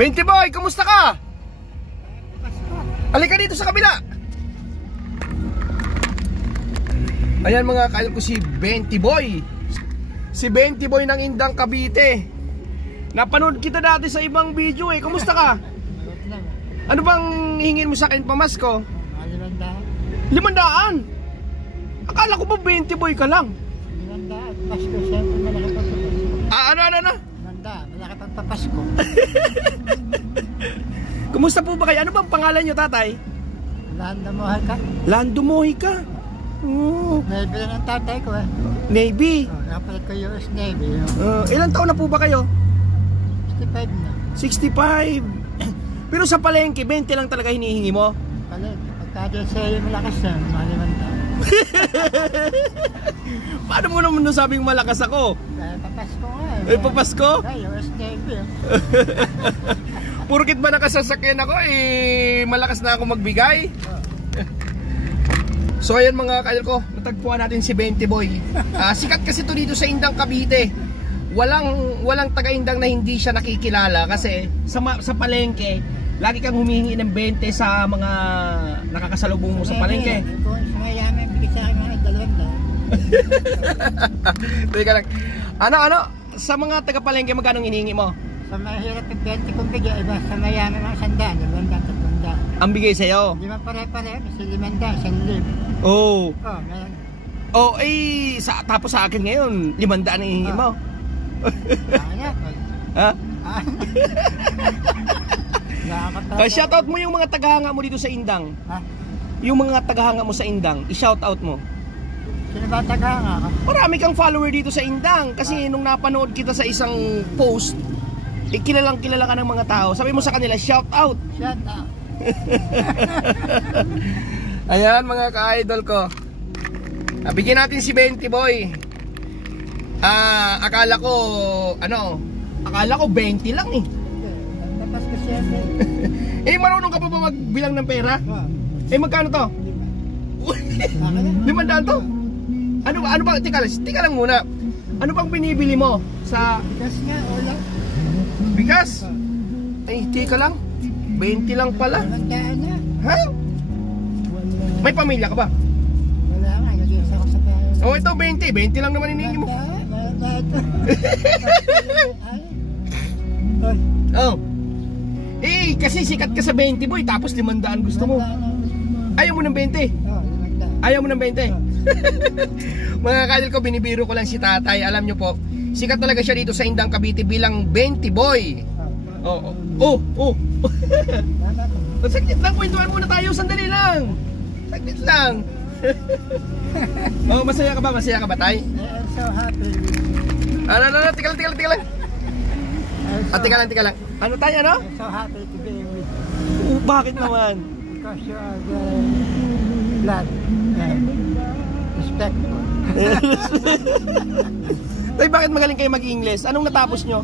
20 boy, kumusta ka? Halika dito sa kabila. Ayan mga kaidol ko, si 20 boy. Si 20 boy ng Indang, Cavite. Napanood kita dati sa ibang video eh. Kumusta ka? Ano bang hingin mo sa akin pamasko? 500. Akala ko ba 20 boy ka lang? 500. Pasko siyempre malaki pagpapasko. Ano? 500. Malaki pagpapasko. Kumusta po ba kayo? Ano bang pangalan nyo, tatay? Lando Mojica. Lando Mojica. Oh. Navy lang ang tatay ko eh. Navy. Kapalit ko US Navy. Ilang taon na po ba kayo? 65 na. 65. Pero sa palengke, 20 lang talaga hinihingi mo? Palengke. Pagka sa'yo malakas na, malimanda. Paano mo naman nasabing malakas ako? Dahil papasko nga eh. Eh, papasko? Dahil US Navy eh. Purkit ba nakasasakyan ako, eh, malakas na ako magbigay? So ayan mga kaidol ko, natagpuan natin si 20 boy. Sikat kasi to dito sa Indang, Cavite. Walang taga-Indang na hindi siya nakikilala kasi sa palengke, lagi kang humihingi ng 20 sa mga nakakasalubong mo sa palengke. Kung sa mayaman, bigay sa akin mga 200. Teka lang. Ano? Sa mga taga-palengke, magkano hinihingi mo? Sa mahirap yung 20 kong bigay, iba sa mayaman mga 100, 200, 300. Ang bigay sa'yo? Hindi man pare-pare, kasi 500, 1,000. Oo. Meron. Oh, tapos sa akin ngayon, 500 ang hihingi mo. Ha? Shoutout mo yung mga tagahanga mo dito sa Indang. Ha? Yung mga tagahanga mo sa Indang, i-shoutout mo. Sino ba tagahanga ka? Marami kang follower dito sa Indang. Kasi nung napanood kita sa isang post, kilalang kilala ka ng mga tao. Sabi mo sa kanila, shoutout. Shoutout. Ayan mga ka-idol ko, bigyan natin si 20 boy. Akala ko 20 lang eh. Tapos ko siya. Marunong ka pa ba magbilang ng pera? Magkano to? 500 to? Ano ba? Tika lang muna. Ano bang binibili mo sa... Bigas nga, ulam. Bigas? Tika lang. 20 lang pala. Mandaan na. Ha? May pamilya ka ba? Wala nga, nag-iisa ko sa pera. Ito 20 lang naman hinihingi mo. Kasi sikat ka sa 20 boy, tapos 500 gusto mo. Ayaw mo ng 20? Ayaw mo ng 20? Mga kaidol ko, binibiro ko lang si tatay. Alam nyo po, sikat talaga siya dito sa Indang, Cavite bilang 20 boy. Saglit lang, kwentuhan muna tayo, sandali lang. Saglit lang. Masaya ka ba? Masaya ka ba, tay? I'm so happy. Tika lang. Tika lang. Ano tayo, ano? I'm so happy to be with you. Bakit naman? Because you are very glad and respectful. Tay, bakit magaling kayo mag-English? Anong natapos nyo?